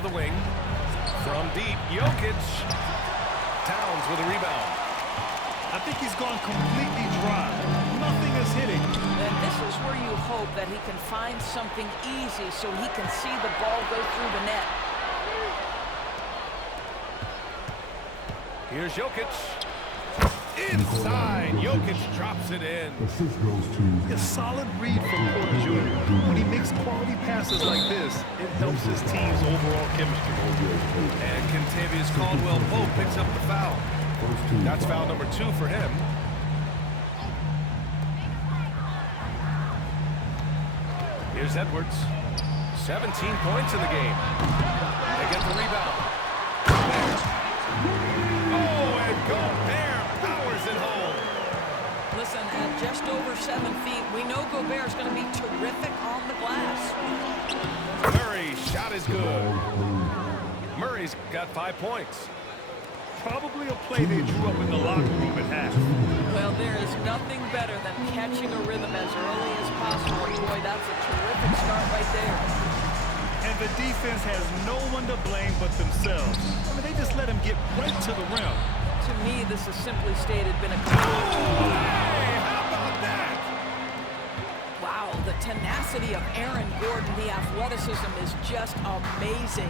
to the wing. From deep, Jokic. Towns with a rebound. I think he's gone completely dry. Nothing is hitting. And this is where you hope that he can find something easy so he can see the ball go through the net. Here's Jokic. Inside, Jokic drops it in. Assist goes to A solid read from Porter Jr. When he makes quality passes like this, it helps his team's overall chemistry. And Kentavious Caldwell-Pope picks up the foul. That's foul number 2 for him. Here's Edwards. 17 points in the game. They get the rebound. Oh, and Gobert powers it home. Listen, at just over 7 feet, we know Gobert is going to be terrific on the glass. Murray's shot is good. Murray's got 5 points. Probably a play they drew up in the locker room at half. Well, there is nothing better than catching a rhythm as early as possible. Boy, that's a terrific start right there. And the defense has no one to blame but themselves. I mean, they just let him get right to the rim. To me, this has simply stated been a... Hey, how about that? Wow, the tenacity of Aaron Gordon, the athleticism is just amazing.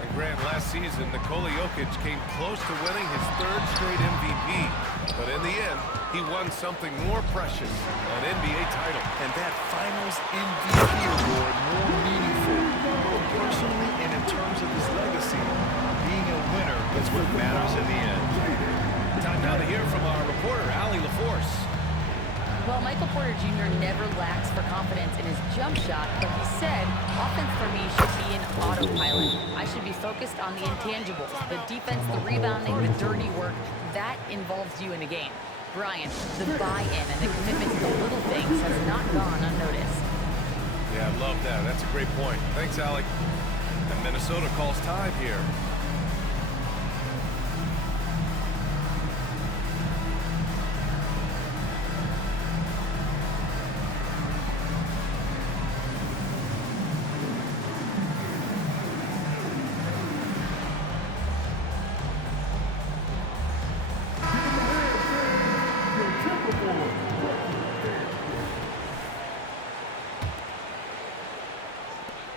And Grant, last season, Nikola Jokic came close to winning his 3rd straight MVP. But in the end, he won something more precious, an NBA title. And that Finals MVP award more meaningful, both personally and in terms of his legacy. Being a winner is what matters in the end. Time now to hear from our reporter, Allie LaForce. Well, Michael Porter Jr. never lacks for confidence in his jump shot, but he said, offense for me should be an autopilot. I should be focused on the intangibles, the defense, the rebounding, the dirty work. That involves you in a game. Brian, the buy-in and the commitment to the little things has not gone unnoticed. Yeah, I love that. That's a great point. Thanks, Allie. And Minnesota calls time here.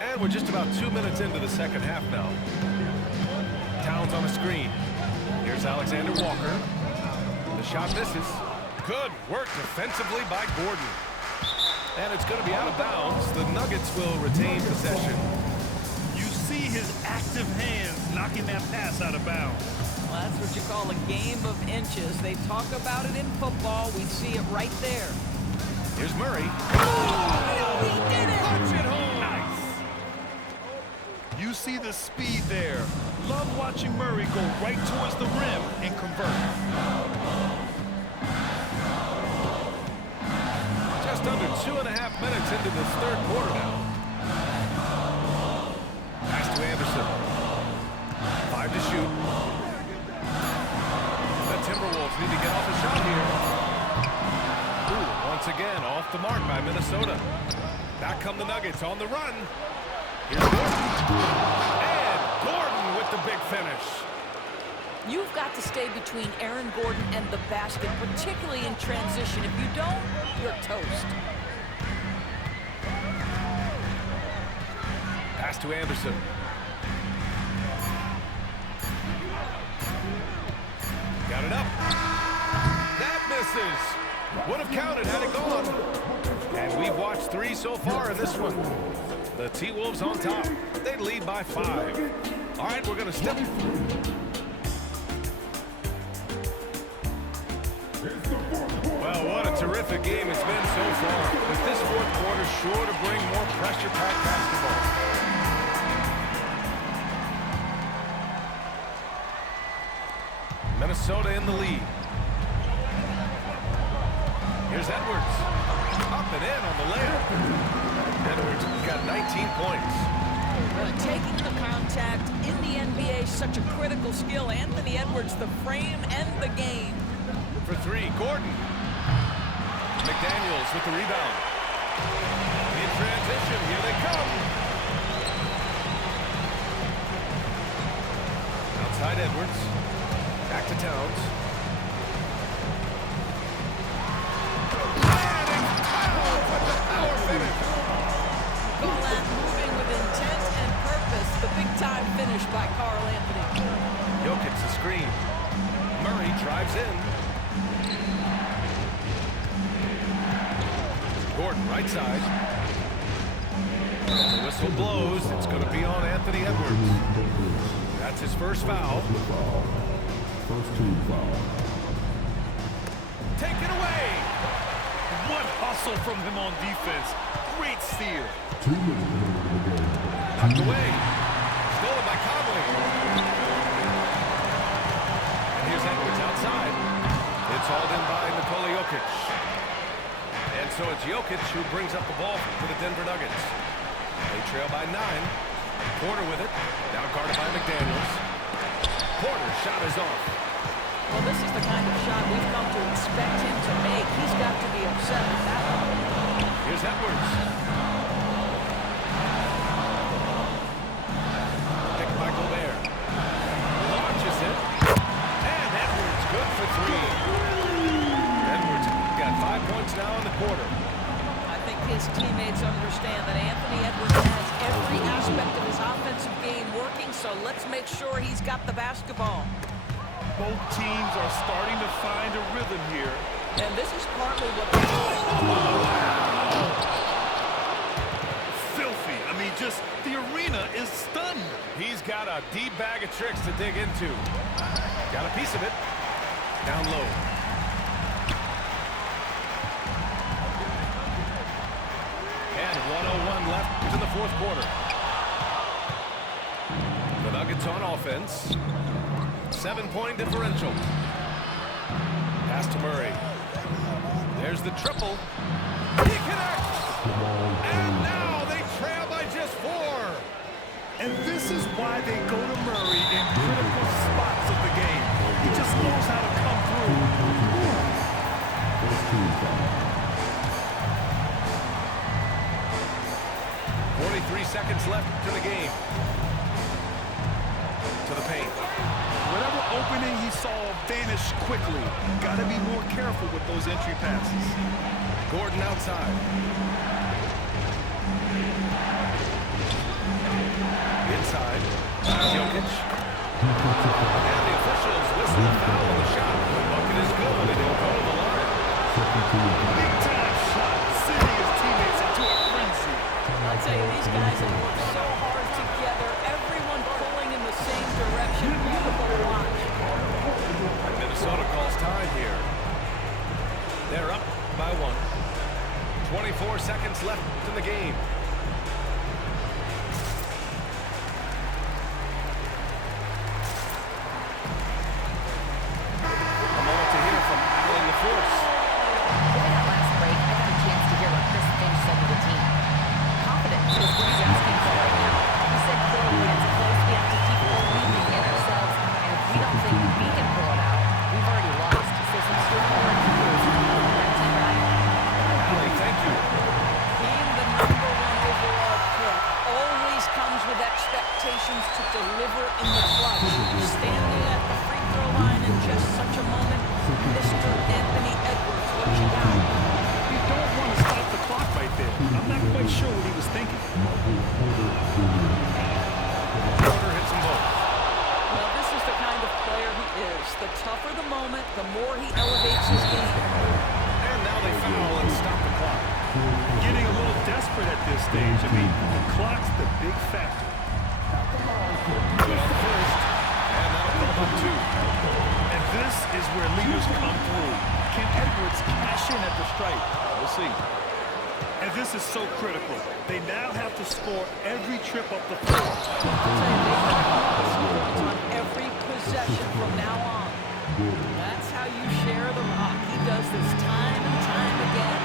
And we're just about 2 minutes into the second half now. Towns on a screen. Here's Alexander Walker. The shot misses. Good work defensively by Gordon. And it's going to be out of bounds. The Nuggets will retain possession. You see his active hands knocking that pass out of bounds. Well, that's what you call a game of inches. They talk about it in football. We see it right there. Here's Murray. Oh, he did it! Punch it home. Nice. You see the speed there. Love watching Murray go right towards the rim and convert. Just under 2.5 minutes into this 3rd quarter now. Pass to Anderson. 5 to shoot. The Timberwolves need to get off a shot here. Ooh, once again, off the mark by Minnesota. Back come the Nuggets on the run. Here's Gordon. And Gordon with the big finish. You've got to stay between Aaron Gordon and the basket, particularly in transition. If you don't, you're toast. Pass to Anderson. Got it up. That misses. Would have counted had it gone. And we've watched 3 so far in this one. The T-Wolves on top. They lead by 5. All right, we're going to step. Well, what a terrific game it's been so far. With this 4th quarter sure to bring more pressure-packed basketball. Minnesota in the lead. Here's Edwards. Up and in on the layup. Edwards got 19 points. Taking the contact in the NBA is such a critical skill. Anthony Edwards, the frame and the game. For 3, Gordon. McDaniels with the rebound. In transition, here they come. Edwards. Back to Towns. And it's Towns with the power finish. Call that moving with intent and purpose. The big-time finish by Karl Anthony. Jokic the screen. Murray drives in. Gordon right side. The whistle blows. It's going to be on Anthony Edwards. That's his first foul. First team foul. Take it away. What hustle from him on defense. Great steal. 2 minutes remaining in the game. Knocked away. Stolen by Conley. And here's Edwards outside. It's hauled in by Nikola Jokic. And so it's Jokic who brings up the ball for the Denver Nuggets. They trail by 9. Porter with it. Now guarded by McDaniels. Porter's shot is off. Well, this is the kind of shot we've come to expect him to make. He's got to be upset with that one. Here's Edwards. Picked by Gobert. Launches it. And Edwards good for 3. Edwards got 5 points now in the quarter. I think his teammates understand that Anthony Edwards has every aspect of his offensive game working, so let's make sure he's got the basketball. Both teams are starting to find a rhythm here. And this is partly what Filthy. I mean, just the arena is stunned. He's got a deep bag of tricks to dig into. Got a piece of it. Down low. And 1:01 left in the fourth quarter. The Nuggets on offense. 7-point differential. Pass to Murray. There's the triple. He connects! And now they trail by just 4. And this is why they go to Murray in critical spots of the game. He just knows how to come through. First team foul. 43 seconds left to the game. To the paint. Whatever opening he saw vanish quickly. Got to be more careful with those entry passes. Gordon outside. Inside. Jokic. And the officials whistle a foul on the shot. The bucket is good, and he'll go to the line. Second team foul. Big time shot. Sending his teammates into a frenzy. I'll tell you, these guys have worked so hard together, everyone pulling in the same direction. Beautiful to watch. And Minnesota calls time here. They're up by 1. 24 seconds left in the game. A moment to hear from Allen LaForce. Over that last break, I got a chance to hear what Chris Finch said to the team. Confidence is what he's asking for right now. He said, "Quote, when it's close, we have to keep believing in ourselves, and if we don't think we can pull it out, we've already lost." So some sort of work to do is to keep that team right. Allie, thank you. Being the number 1 overall pick always comes with expectations to deliver in the clutch. Standing at the free throw line in just such a moment, Mr. Anthony Edwards, what you got? You don't want to stop the clock right there. I'm not quite sure what he was thinking. Porter hits them both. Well, this is the kind of player he is. The tougher the moment, the more he elevates his game. And now they foul and stop the clock. Getting a little desperate at this stage. I mean, the clock's the big factor. Good on the first. And that'll put them up 2. And this is where leaders come through. Can Edwards cash in at the stripe? We'll see. And this is so critical. They now have to score every trip up the floor. On every possession from now on. That's how you share the rock. He does this time and time again.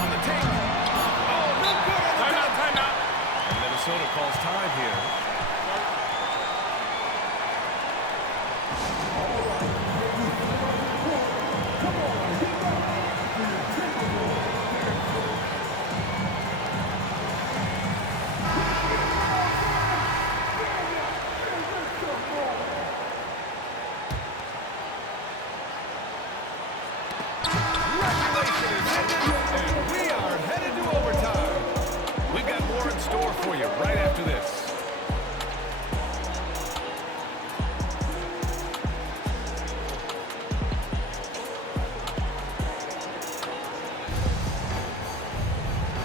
On the take. Oh, no good on the timeout. And Minnesota calls time here. Regulation is ended, and we are headed to overtime. We've got more in store for you right after this.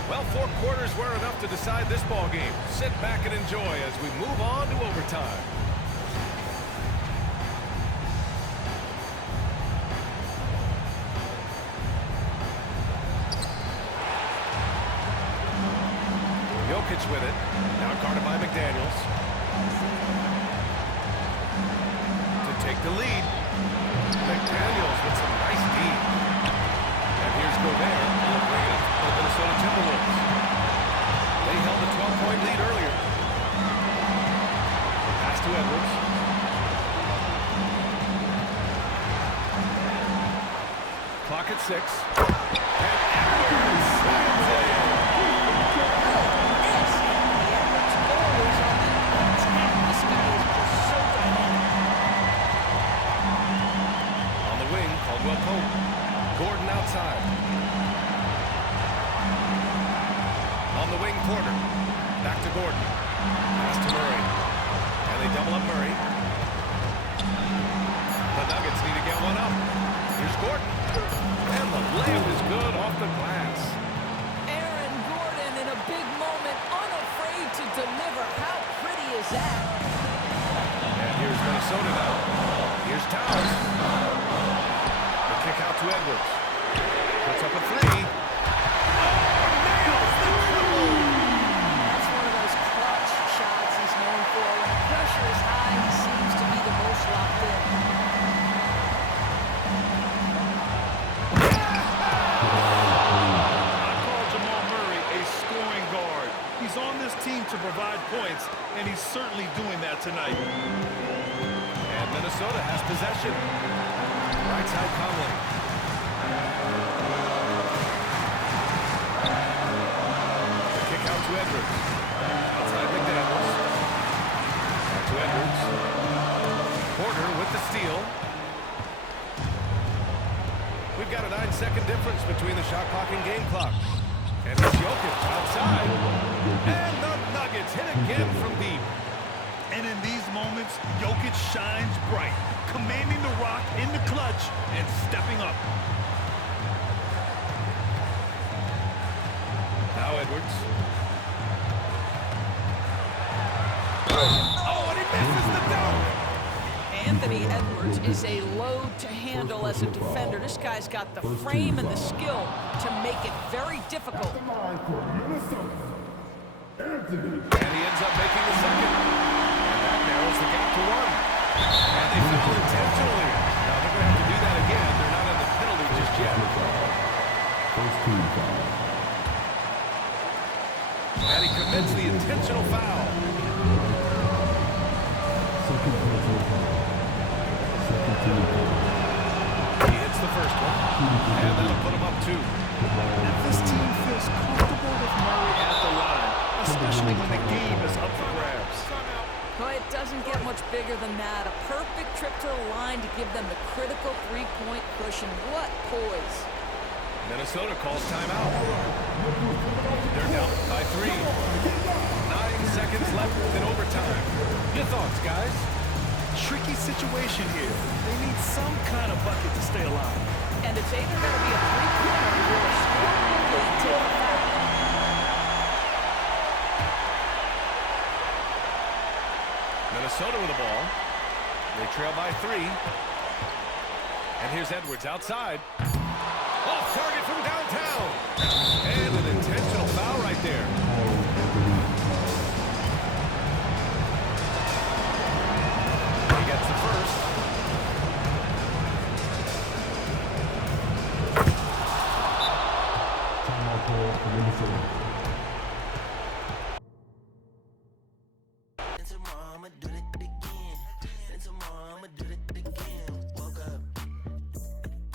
Well, 4 quarters were enough to decide this ball game. Sit back and enjoy as we move on to overtime. Jokic with it. Now guarded by McDaniels. To take the lead. McDaniels with some nice D. And here's Gobert. He'll bring it up to the Minnesota Timberwolves. They held a 12-point lead earlier. Pass to Edwards. Clock at 6. And Edwards slams it in. Well, Pope. Gordon outside. On the wing, Porter. Back to Gordon. Pass to Murray. And they double up Murray. The Nuggets need to get one up. Here's Gordon. And the layup is good off the glass. Aaron Gordon in a big moment, unafraid to deliver. How pretty is that? And here's Minnesota now. Here's Towns. Kick out to Edwards. Puts up a 3. Oh, nails the triple! That's one of those clutch shots he's known for. When the pressure is high, he seems to be the most locked in. I call Jamal Murray a scoring guard. He's on this team to provide points, and he's certainly doing that tonight. And Minnesota has possession. Right side Conley. The kick out to Edwards. Outside McDaniels. Back to Edwards. Porter with the steal. We've got a 9-second difference between the shot clock and game clock. And it's Jokic outside. And the Nuggets hit again from deep. And in these moments, Jokic shines bright, commanding the rock in the clutch and stepping up. Now Edwards. Oh, and he misses the dunk! Anthony Edwards is a load to handle as a defender. This guy's got the frame and the skill to make it very difficult. And he ends up making the second. And that narrows the gap to 1. And they foul intentionally. Now they're going to have to do that again. They're not in the penalty just yet. First team foul. And he commits the intentional foul. Second personal foul. Second team foul. He hits the first one. And that'll put him up 2. If this team feels comfortable with Murray at the line, especially when the game is up for grabs. Well, it doesn't get much bigger than that. A perfect trip to the line to give them the critical 3-point cushion. What poise. Minnesota calls timeout. They're down by 3. 9 seconds left in overtime. Your thoughts, guys? Tricky situation here. They need some kind of bucket to stay alive. And it's either going to be a 3-pointer or a score lead to the foul. Minnesota with the ball. They trail by 3. And here's Edwards outside. Off target from downtown. And an intentional foul right there. He gets the first. Timeout call for Minnesota.